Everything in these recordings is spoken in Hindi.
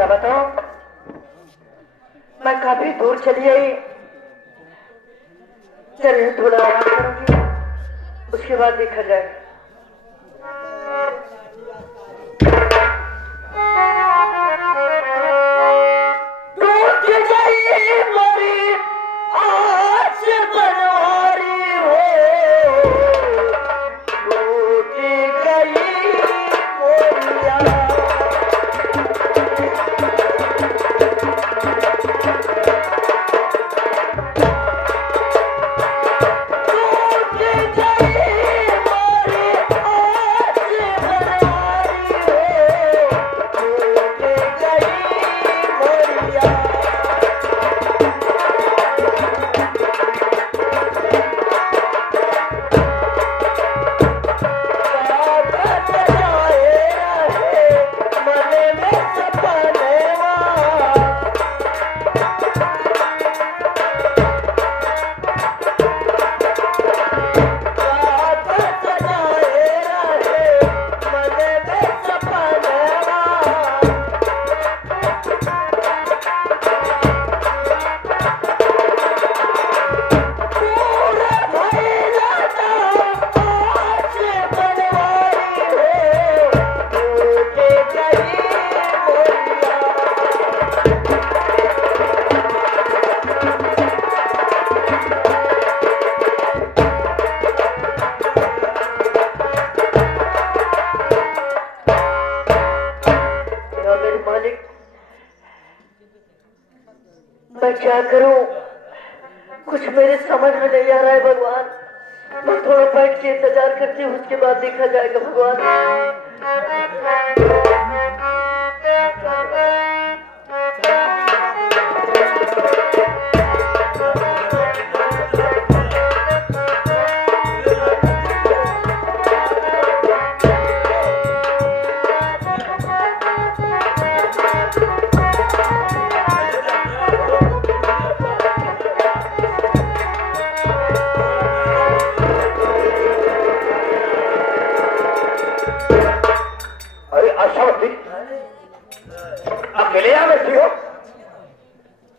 क्या बताऊं, मैं काफी दूर चली आई। चलिए थोड़ा आराम करूंगी, उसके बाद देखा जाएगा। मैं क्या करूं, कुछ मेरे समझ में नहीं आ रहा है भगवान। मैं थोड़ा बैठ के इंतजार करती हूँ, उसके बाद देखा जाएगा भगवान। अकेले यहाँ बैठी हो,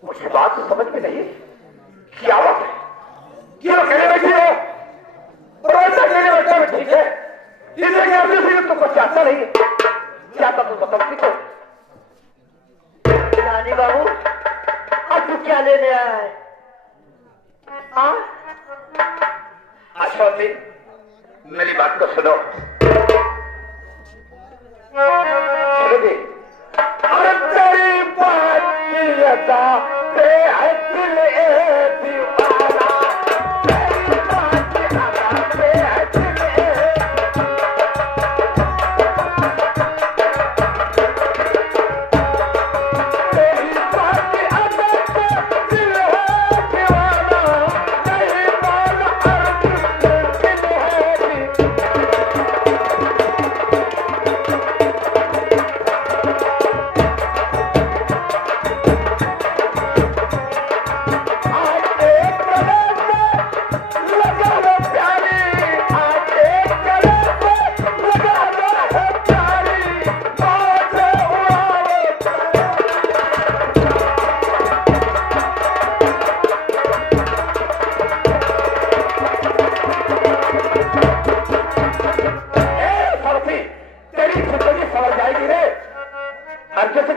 मुझे बात समझ में नहीं। क्या बात है, क्यों अकेले बैठी हो? रोज अकेले बैठा भी ठीक है, इसलिए कि अपने से तुमको चाहता नहीं, चाहता तो बताती को। नानी बाबू, अब तू क्या लेने आया है? हाँ अश्वती, मेरी बात को सुनो। सुनोगे? अरे तेरी बात की अदा पे है दिल ए दीवाना, तेरी बात की अदा पे है दिल ए। तेरी बात की अदा पे दिल है दीवाना, नहीं माना अर्जुन दिल है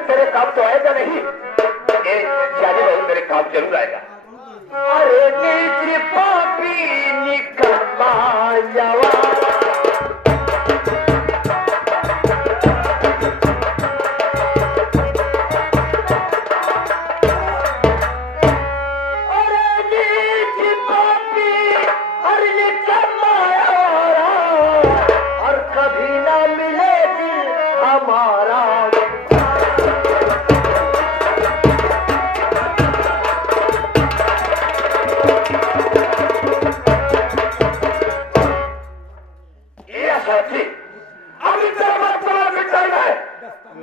तेरे काम तो आएगा नहीं, ये जाने भाई मेरे काम जरूर आएगा। अरे नीचे पापी निकम्मा जवा, और कभी ना मिले दिल हमारा।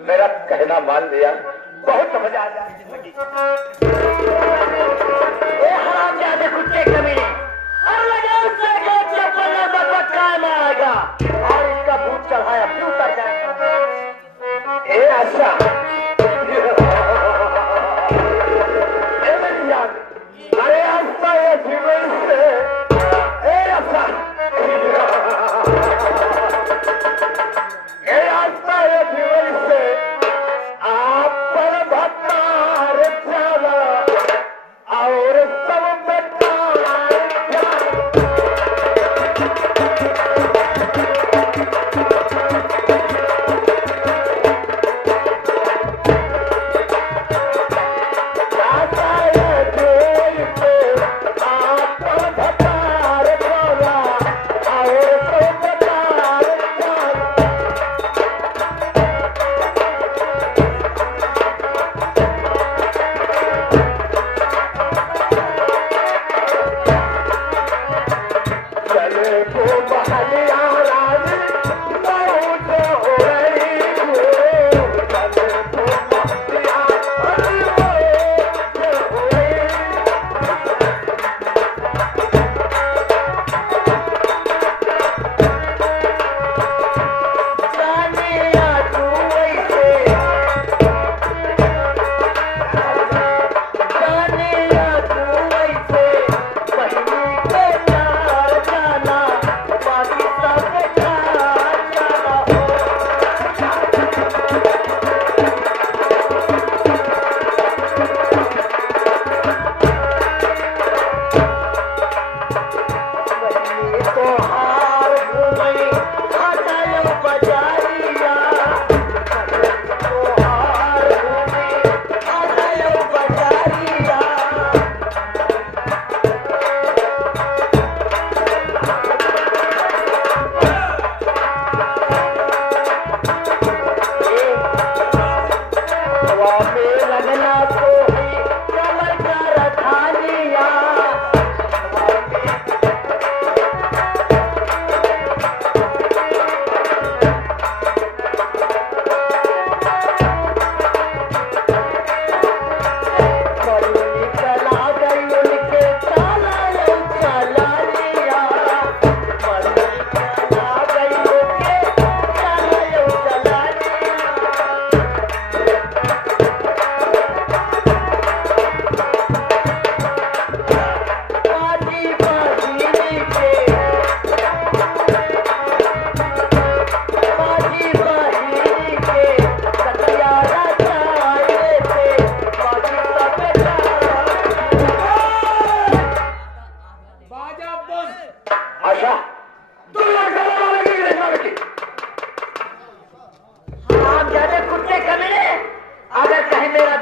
मेरा कहना मान लिया, बहुत मजा आ जाए जिंदगी। हरामजादे कुत्ते कमीने, और लगा उससे चप्पल काम आएगा और इसका भूत चढ़ाया क्यों उतर जाएगा। अच्छा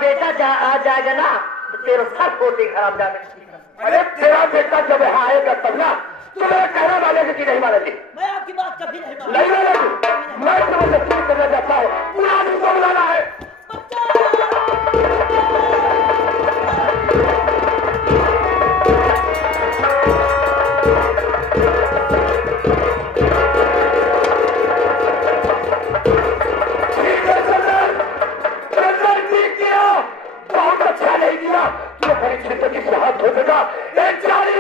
बेटा आ जाएगा ना तो तेरा सर फोड़ दे खराब जाने। अरे तेरा बेटा जब यहाँ आएगा तब ना तुम्हें कहना मानेगी कि नहीं मानेगी? मैं आपकी बात कभी नहीं नहीं मानेगी। मैं तुम्हें जरूर करना चाहता हूँ, पूरा आदमी को बुलाना है। बहुत अच्छा नहीं किया, तू परीक्षित की हाथ हो सका। एक चाली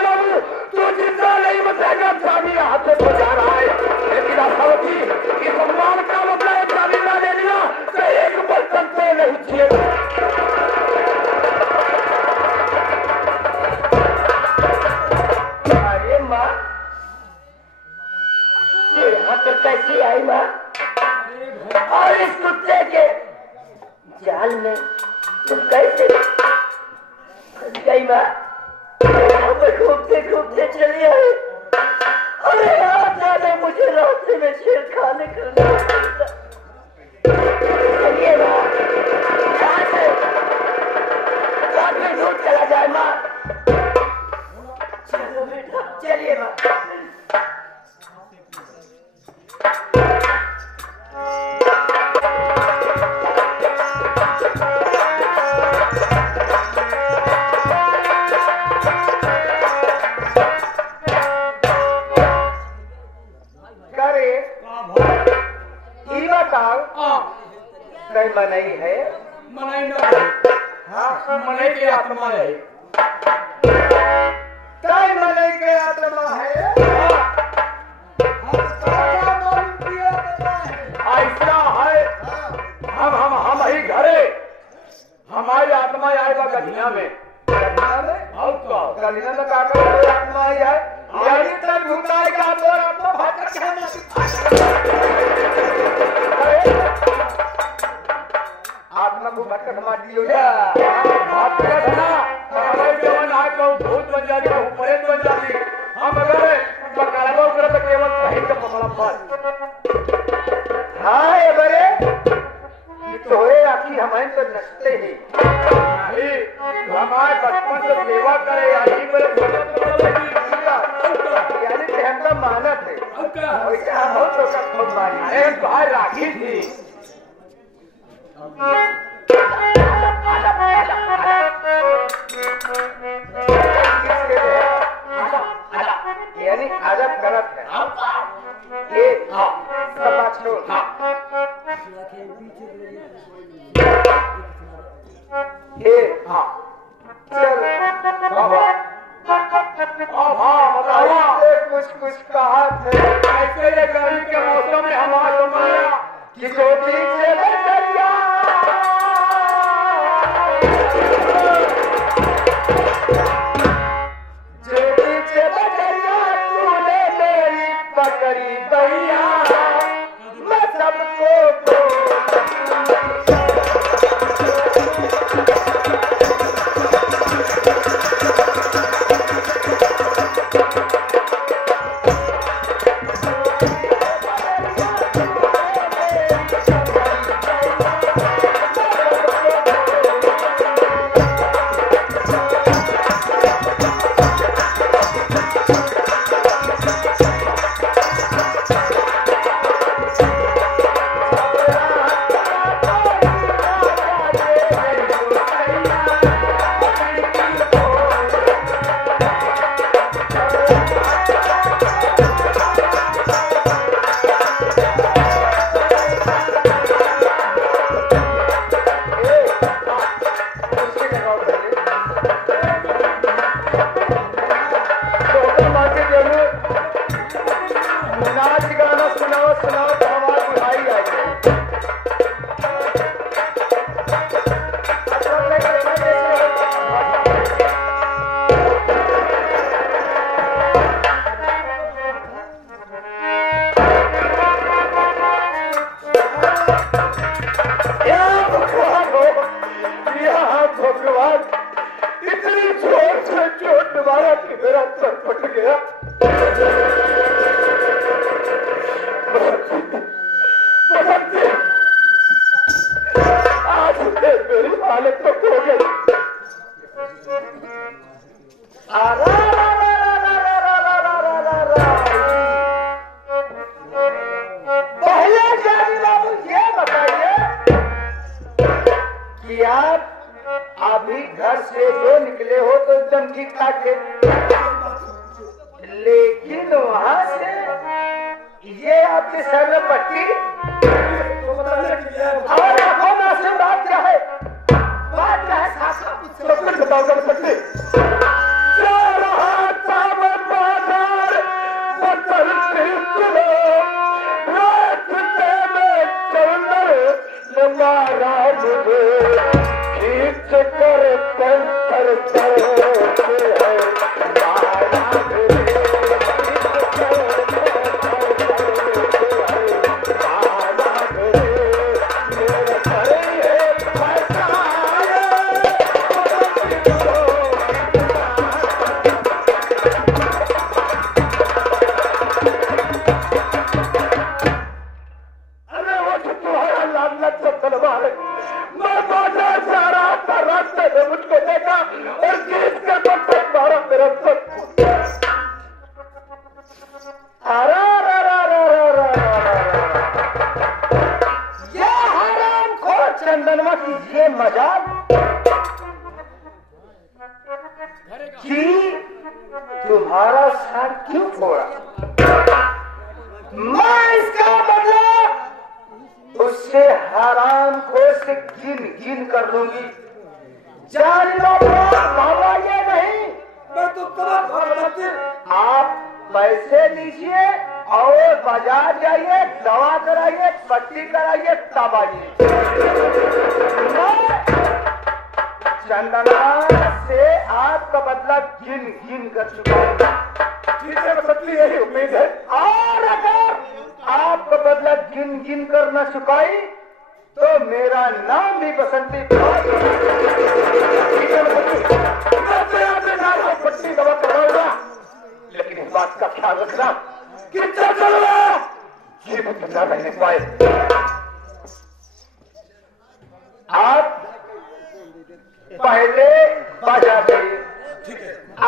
बाबू तू जिंदा नहीं बचेगा, चाबी हाथ से हो जा रहा है। लेकिन आशावती इस सम्मान का मतलब चाबी ना ले लिया तो एक बर्तन पे नहीं छिएगा। अरे माँ यहाँ पर कैसी आई माँ? और इस कुत्ते के जाल में तुम कैसे फंस गई माँ? हम घूमते घूमते चली आई। अरे यार जाने मुझे रास्ते में छेड़खानी करना पड़ता। चलिए माँ, यहाँ से रात में दूर चला जाए माँ। चलो बेटा चलिए माँ। नहीं मनाई है, मनाई ना हाँ मनाई की आत्मा है। काय मनाई के आत्मा है। ऐसा है हम ही घरे हमारी आत्मा आएगा गलिया में। और क्या गलिया में काकर आत्मा ही है। यही तक घुमाएगा तो आत्मा भाग आत्मा को भटक मार दियो बात कर ना। हमारे जवान आज तो भूत बन जाती है, प्रेत बन जाती। हम अगर पकड़ो कर तो केवल कहीं का पकड़ा पर। हाँ बरे तो आखिर हमारे तो नचते ही हमारे बचपन से सेवा करे यही मेरे यानी हमका मानत है। वैसे हम बहुत लोग का खूब मारी। अरे बाहर राखी थी। यानी अदब गलत है। ये सब छोड़ ये चल कुछ कहा थे। ऐसे ये गर्मी के मौसम में हमारा माया कि गोदी से बचरिया जो पीछे बचरिया तूने मेरी पकड़ी भैया मैं सबको वाले तो हो गए। पहले जानी बाबू ये बताइए कि आप अभी घर से जो निकले हो तो एकदम ठीक ठाक है, लेकिन वहां से ये आपके सर में पट्टी और आंखों में आंसू, बात क्या है? बात क्या है? सब कुछ बताओ पट्टी। जा रहा था मैं बाजार, बदलती चलो, रास्ते में चंदर ने मारा मुझे, खींच कर पंचर करते हैं मारा मुझे, मैं बाजार से आ रहा था, रास्ते में मुझको देखा और खींच कर पंचर मारा मेरा सब। ये हरामखोर चंदनवा की ये मजाक कि तुम्हारा सर क्यों फोड़ा? मैं इसका बदला उससे हरामखोर से गिन गिन कर लूंगी। जान लो बाबा, ये नहीं मैं तो आप पैसे दीजिए और बाजार जाइए, दवा कराइए, पट्टी कराइए, तब आइए। चंदना से आपका बदला गिन गिन कर चुका हूं। ठीक है, पत्नी यही उम्मीद है। और अगर आपका बदला गिन गिन कर न चुकाई तो मेरा नाम भी बसंती। पट्टी दवा करवाऊंगा, लेकिन इस बात का ख्याल रखना कि चंदनवा जीवित न रहने पाए। आप पहले बाजार जाइए,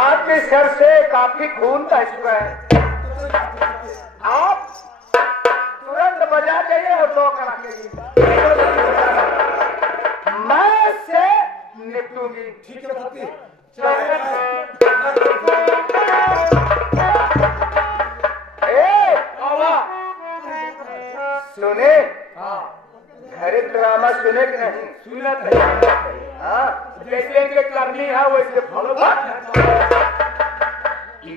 आपके सर से काफी खून बह चुका है। आप तुरंत बाजार जाइए और दो करा के मैं से निपटूंगी। ठीक है पत्नी। सुने, घरे ड्रामा सुने कि नहीं? सुना था। हाँ, जैसे कि करनी है वैसे फॉलो।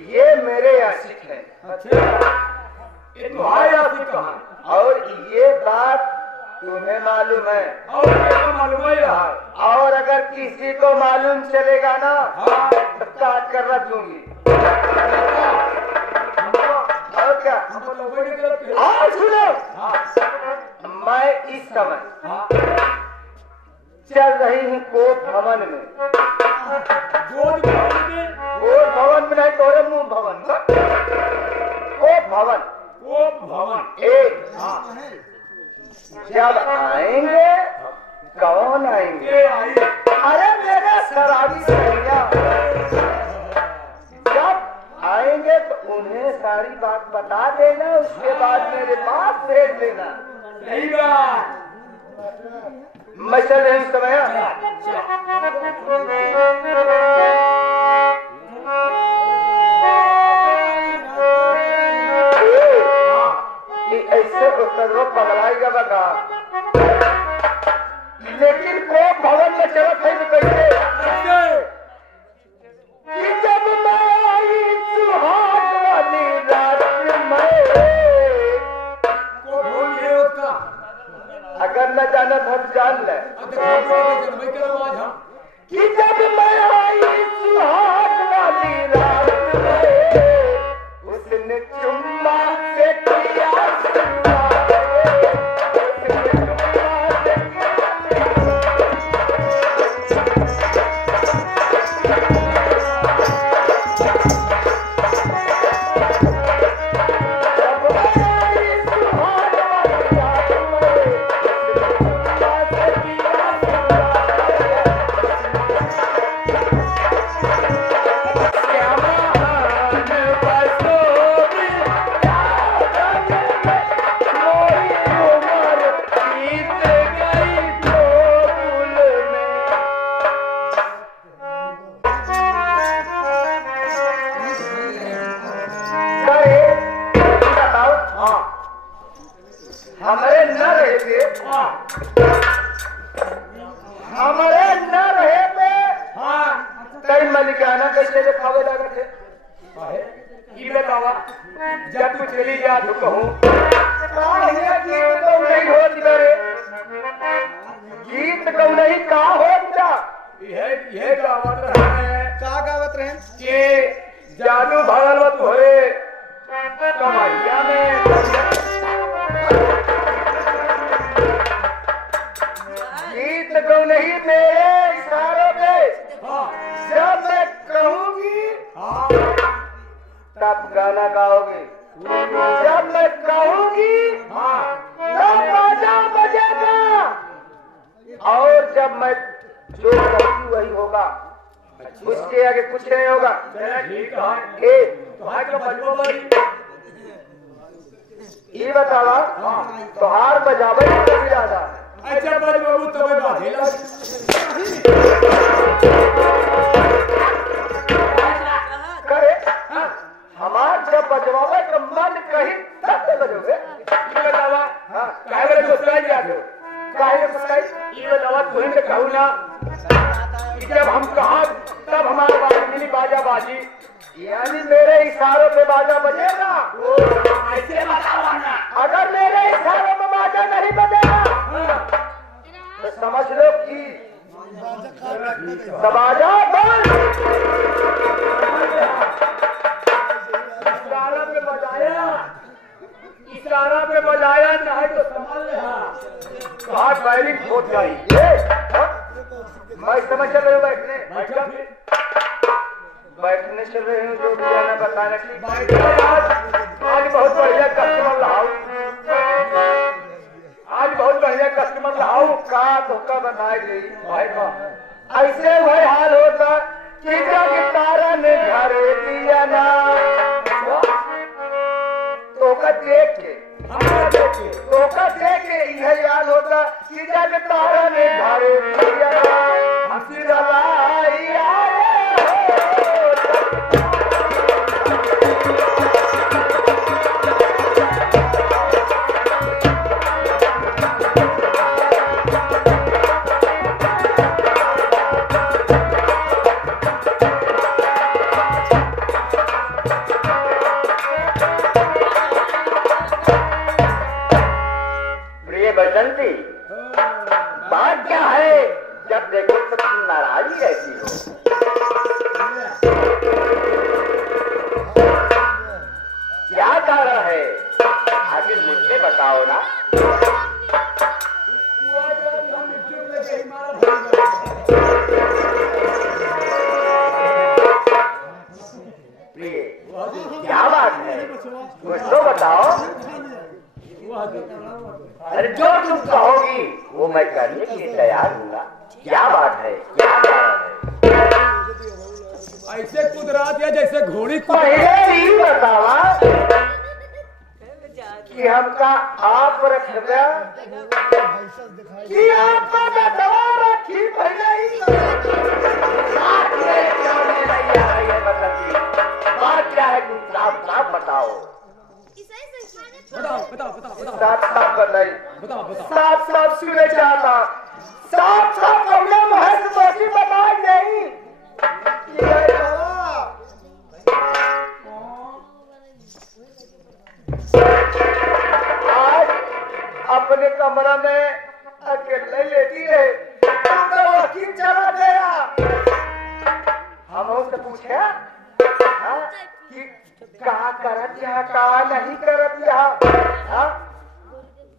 ये मेरे आशिक है। ये तुम्हारे आशिक कहाँ? और ये बात तुम्हें मालूम है और ये तो मालूम ही रहा। और अगर किसी को मालूम चलेगा ना तो काट कर रख दूंगी। और क्या? और सुनो, मैं इस समय चल रही हूँ कोट भवन में। कोट भवन में नहीं, तोरे मुंह भवन। कोट भवन एक जब आएंगे, कौन आएंगे? अरे मेरे शराबी भैया, जब आएंगे तो उन्हें सारी बात बता देना, उसके बाद मेरे पास भेज देना। सही बात। मैं चल रही हूँ समय। ऐसे उसको पगलाएगा बता, लेकिन को भवन में चलत है तो कैसे? जब मैं आई सुहाग वाली रात में, अगर न जाना था जान ले कि जब मैं आई सुहाग वाली रात में, उसने चुम्मा से किया गाना कैसे दिखावे लगा थे ये बतावा जब तू चली जा तो कहूँ गीत तो नहीं होता रे गीत तो नहीं का होता ये गावत रहे का गावत रहे कि जादू भगवत होए कमैया में गीत को नहीं मेरे इशारों पे जब मैं कहूंगी तब गाना गाओगे जब मैं कहूंगी तब बाजा बजेगा और जब मैं जो कहूंगी वही होगा उसके आगे कुछ नहीं होगा ये बतावा तोहार बजावे ज्यादा अच्छा बाबू तो बाजेला करे हमार जब बजवावे तो मन कहीं तब से बजोगे ये बतावा काहे बड़े सोचना ही आगे काहे सोचना ये बतावा तुम से कहूँ ना कि जब हम कहा तब हमारे बाजी मिली बाजा बाजी यानी मेरे इशारों पे बाजा बजेगा ऐसे बताओ ना अगर मेरे इशारों पे बाजा नहीं बजेगा तो समझ लो कि बाजा बंद इशारा पे बजाया चाहे तो संभाल ले कहा बैरिंग छोड़ जाई मैं समझ चल रही हूँ बैठने चल रही हूँ जो भी जाना बताने की आज बहुत बढ़िया कस्टमर लाओ आज बहुत बढ़िया कस्टमर लाओ का धोखा बनाई गई भाई का ऐसे वही हाल होता कि जब तारा ने घर दिया ना तोका देख के यह याद होता कि जब तारा ने घर दिया हंसी रवाई बसंती बात क्या है जब देखो तो तुम नाराज ही रहती हो क्या कारण है आगे मुझसे बताओ ना प्रिय क्या बात है कुछ तो बताओ अरे जो तुम कहोगी वो मैं करने के लिए तैयार हूँ क्या बात है क्या कारण है ऐसे कुदरात या जैसे घोड़ी पहले ही बतावा कि हमका आप रख दिया कि आपका मैं दवा रखी पहले ही बात क्या है तुम साफ साफ बताओ साफ साफ बताइए साफ साफ सुने चाहता साफ साफ प्रॉब्लम है तो बाकी बताए नहीं आज अपने कमरा में अकेले लेती है तो वकील चला गया हम उससे पूछे कि कहा करत यहाँ कहा नहीं करत यहाँ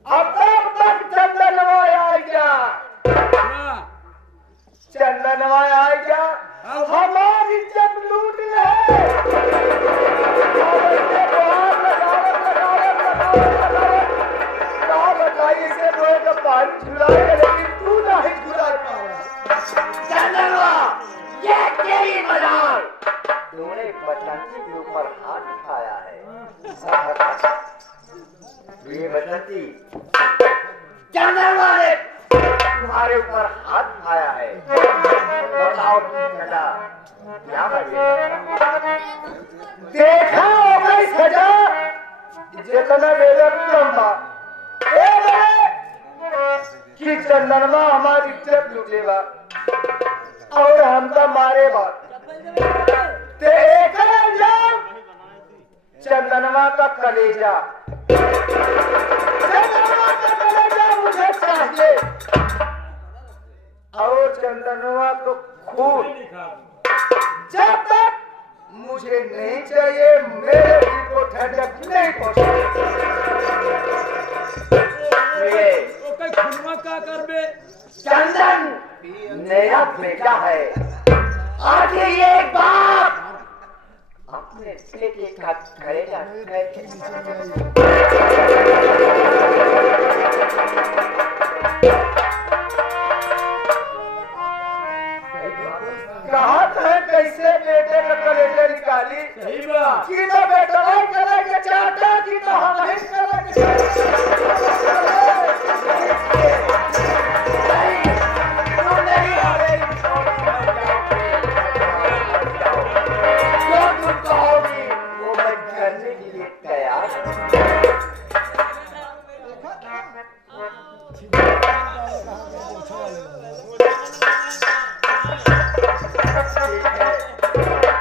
अब तक चंदनवा आई जा चंदनवा आई जा हमारी इज्जत लूट ले बताइए से तो पानी झुलाएगा लेकिन तू नहीं झुला पाएगा चंदनवा ये तेरी मजाल तूने बसंती के ऊपर हाथ उठाया है ये बसंती चंदनवा ने तुम्हारे ऊपर हाथ उठाया है बताओ सजा क्या देखा होगा सजा जितना मेरा लंबा कि चंदनवा हमारी इज्जत लूटेगा और हमका मारेगा ते एक अंजाम चंदनवा का कलेजा, चंदनवा का कलेजा मुझे चाहिए और चंदनवा को खून जब तक मुझे नहीं चाहिए मेरे दिल को ठंडक नहीं पहुंचेगी। चंदन मेरा बेटा है, आज ये एक बात अपने बेटे का करेगा। कहा था कैसे बेटे का कलेजा निकाली, की तो बेटा नहीं करेगा चाहता, की तो हम नहीं करेंगे। जो तुम कहोगी वो मैं करने के लिए तैयार हूं।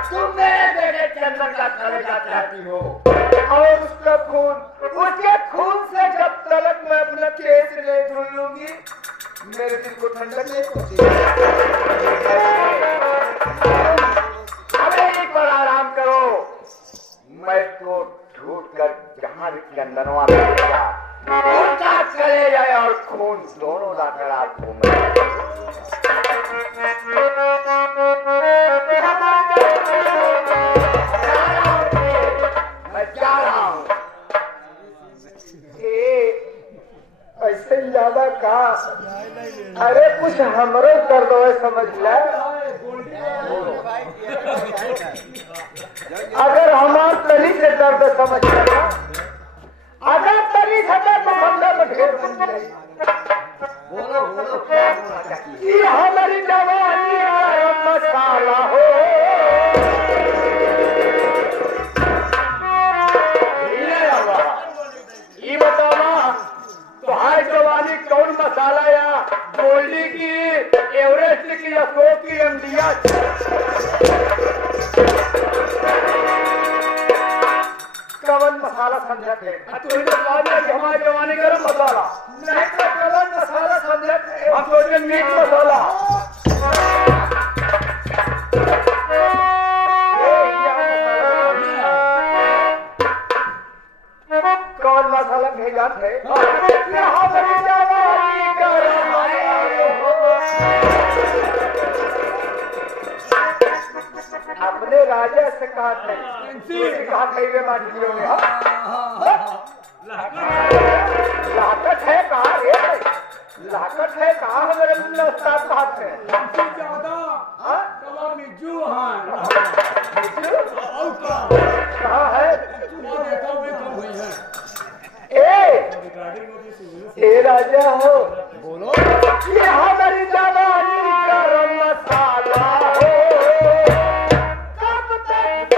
तुम मेरे बेटे चंदन का कलेजा चाहती हो और उसका खून, उसके खून से जब तलक मैं अपना केस ले धुल लूंगी मेरे दिल को ठंडक नहीं पहुंचेगी। अबे एक बार आराम करो, मैं तो ढूंढ कर जहां भी चंदनवा मिलेगा उसका कलेजा और खून दोनों लाकर आपको मैं जा रहा हूं। ऐसे ज्यादा का अरे कुछ हमरो कर दो समझ ले। अगर हमार तरी से दर्द समझ लेना, अगर तरी से दर्द बंदा तो ढेर बन जाए। ये हमारी जवानी है मसाला हो, ये बतावा तुम्हारी जवानी कौन मसाला या गोल्डी की, एवरेस्ट की, अशोक की, एमडिया? कवन मसाला समझते हमारी जवानी गरम मसाला नहीं तो कवन मसाला समझते हम सोचे मीट मसाला। कौन मसाला भेजा थे अपने राजा से कहा थे वे माटियों में लाकट है कहा रे, लाकट है कहा हमारे उस्ताद कहा थे कहा है। ए राजा हो बोलो, ये हमारी जवानी गरम मसाला हो, कब तक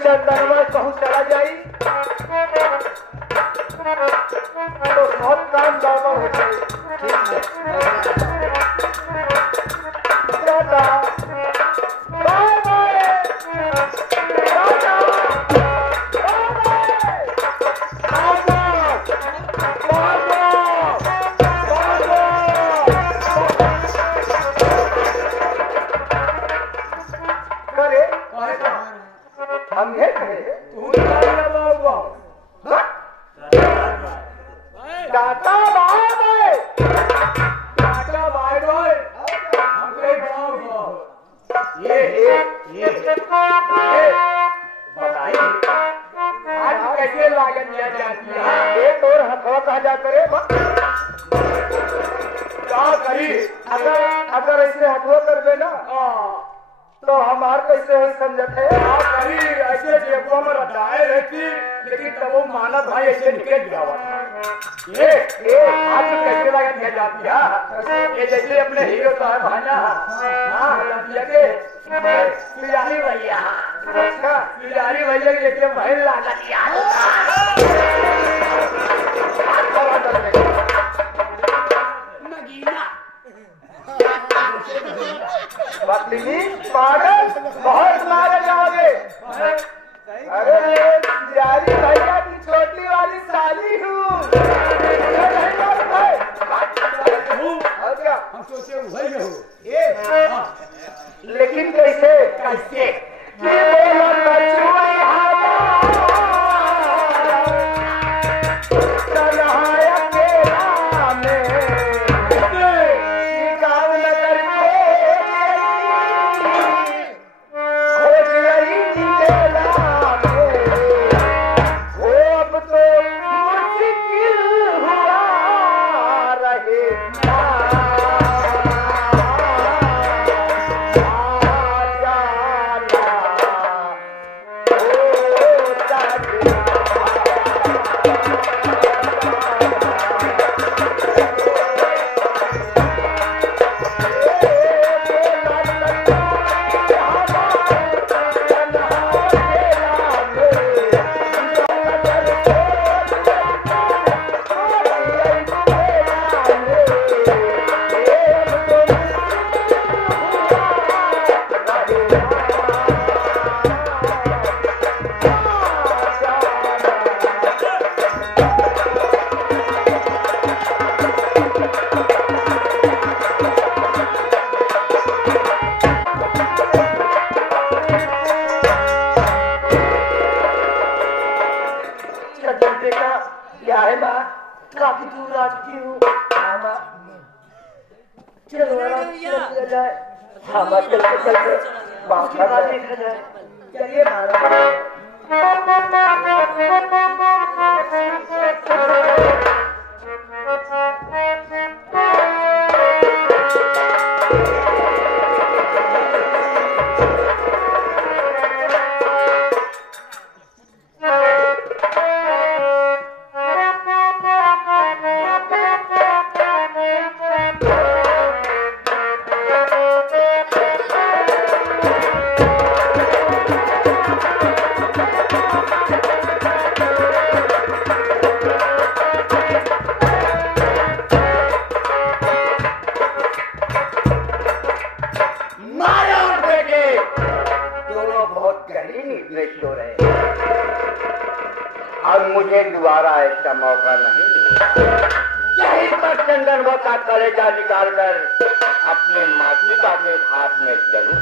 चंदनवा कहूँ चला जाई तो बहुत काम ज्यादा हो जाए। दादा बाय बाय दादा करे हम ये कहे tata bye bye, tata bye bye. ये बताइए आज कैसे लागत दिया जाती है? एक और हथवा कहा जाता है क्या करी, अगर ऐसे हथवा कर देना तो हमार कैसे है समझत है? कभी ऐसे जेबों में रटाए रहती, लेकिन तब वो मानव भाई ऐसे निकल गया हुआ था। ये आज तो कैसे लगा दिया जाती है, ये जैसे अपने हीरो तो है भाना, हाँ लगे पिलारी भैया, अच्छा पिलारी भैया के जैसे बहन लागा दिया नगीना बदली पागल, बहुत मारे जाओगे। अरे प्यारी भैया की छोटी वाली साली हूँ। और क्या? हम सोचे वही हो। लेकिन कैसे? कैसे? कि बोला कछुआ कन्हैया के नाम में गाँव नगर खोज रही थी मेला में। वो अब तो मुश्किल हुआ रहेगा। क्या है माँ? काफी दूर आ चुकी हूँ। हाँ माँ, चलो चल जाए। हाँ माँ, चलते बाप का बात देखा जाए। चलिए और मुझे दोबारा ऐसा मौका नहीं मिलेगा। यही पर चंदन का कलेजा निकाल कर अपने मातृका के हाथ में जरूर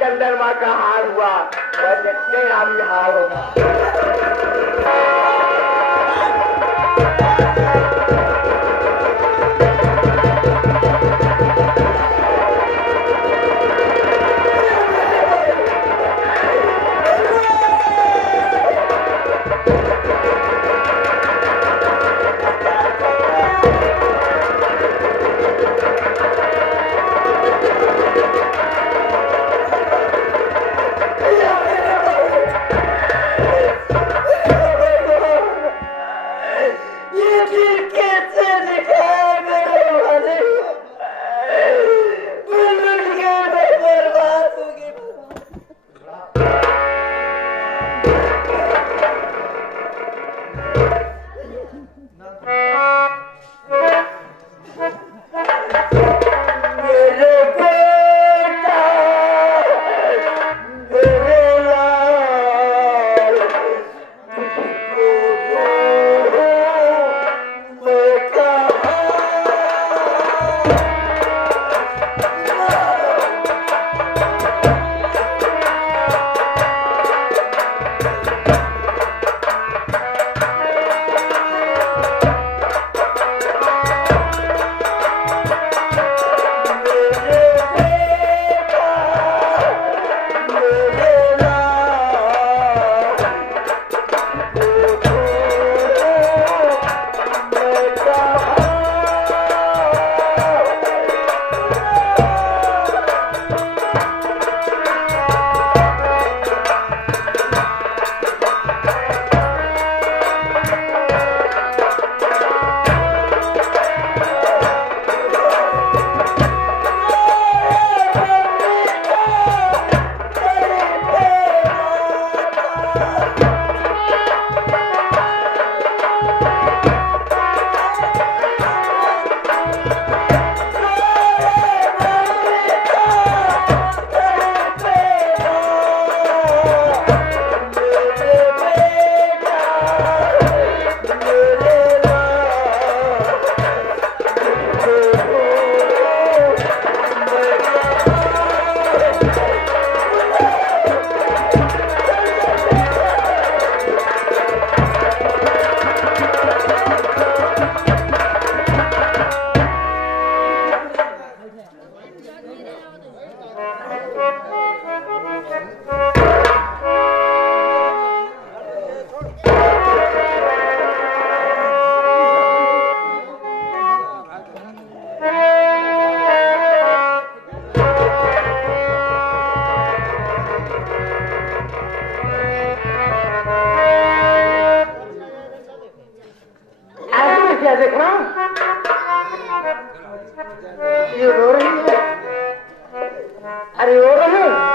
चंद्रमा का हार हुआ, तेरा भी हार होगा। ये रो रही है। अरे रो रही है।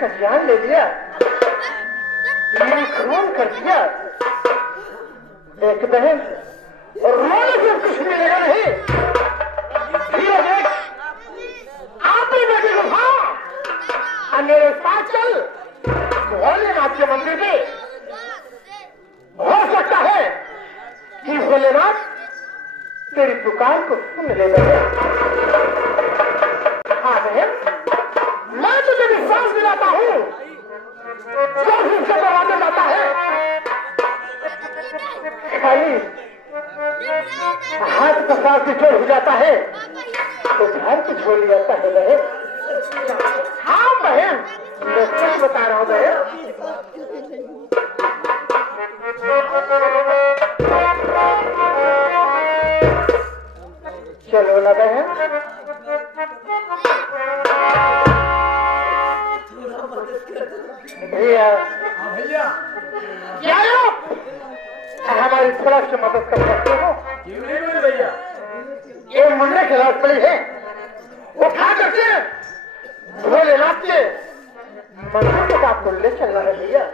का जान ले लिया, खून कर दिया। एक बहन और रोने से कुछ मिलेगा नहीं। आपने बेटे को भाव मेरे साथ चल भोलेनाथ के मंदिर में। हो सकता है कि भोलेनाथ तेरी पुकार को सुन ले। हाँ बहन, मैं तुझे विश्वास दिलाता हूँ, जो भी उससे दरवाजे जाता है खाली हाथ का साथ बिछोड़ हो जाता है तो घर को छोड़ जाता है बहन। हाँ बहन, मैं सच बता रहा हूँ बहन। चलो ना बहन। भैया क्या हमारी थोड़ा सी मदद कर सकते हो? भैया ये मुंडे के रात पड़ी है, वो खा करके भोलेनाथ के मंदिर तक आपको ले चलना है भैया।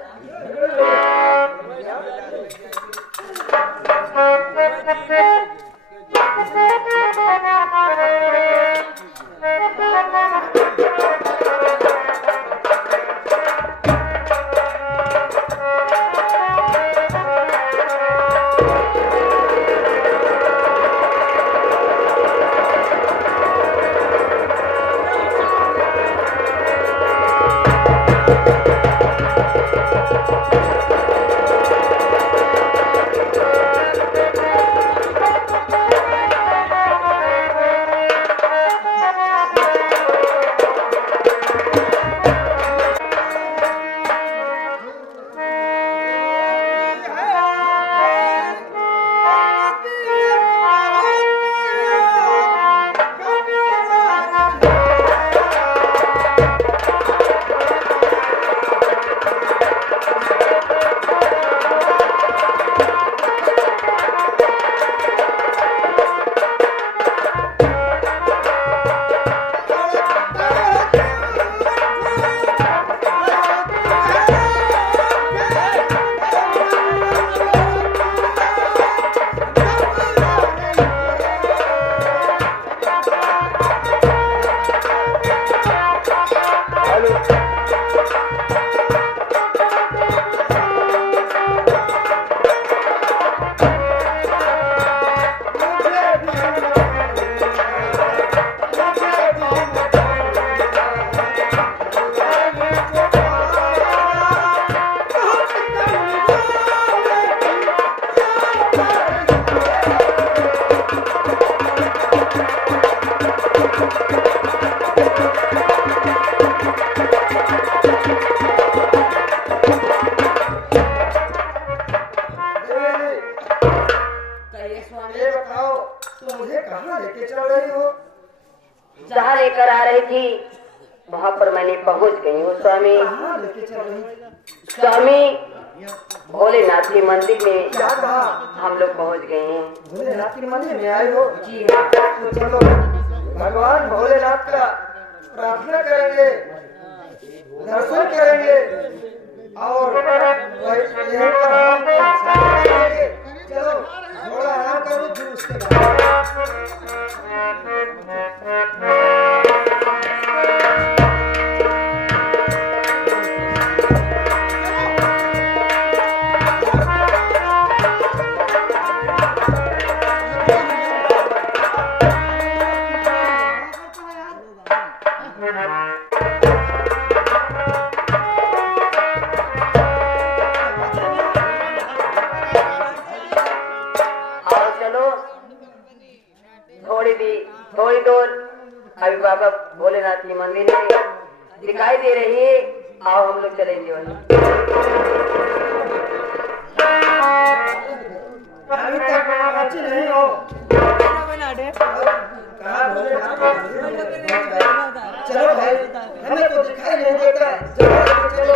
जहाँ लेकर आ रही थी वहाँ पर मैंने पहुँच गई हूँ स्वामी। स्वामी भोलेनाथ के मंदिर में हम लोग पहुँच गए हैं। भोलेनाथ के मंदिर में आए हो? जी तो चलो भगवान भोलेनाथ का प्रार्थना करेंगे, दर्शन करेंगे और यहीं पर आराम करेंगे। चलो थोड़ा आराम करो फिर उसके बाद। थोड़ी दूर अभी बाबा भोलेनाथ की मंदिर दिखाई दे रही है। आओ हम लोग चलेंगे वहीं। अभी तक अच्छी नहीं हो। चलो भाई, हमें तो दिखाई नहीं देता। चलो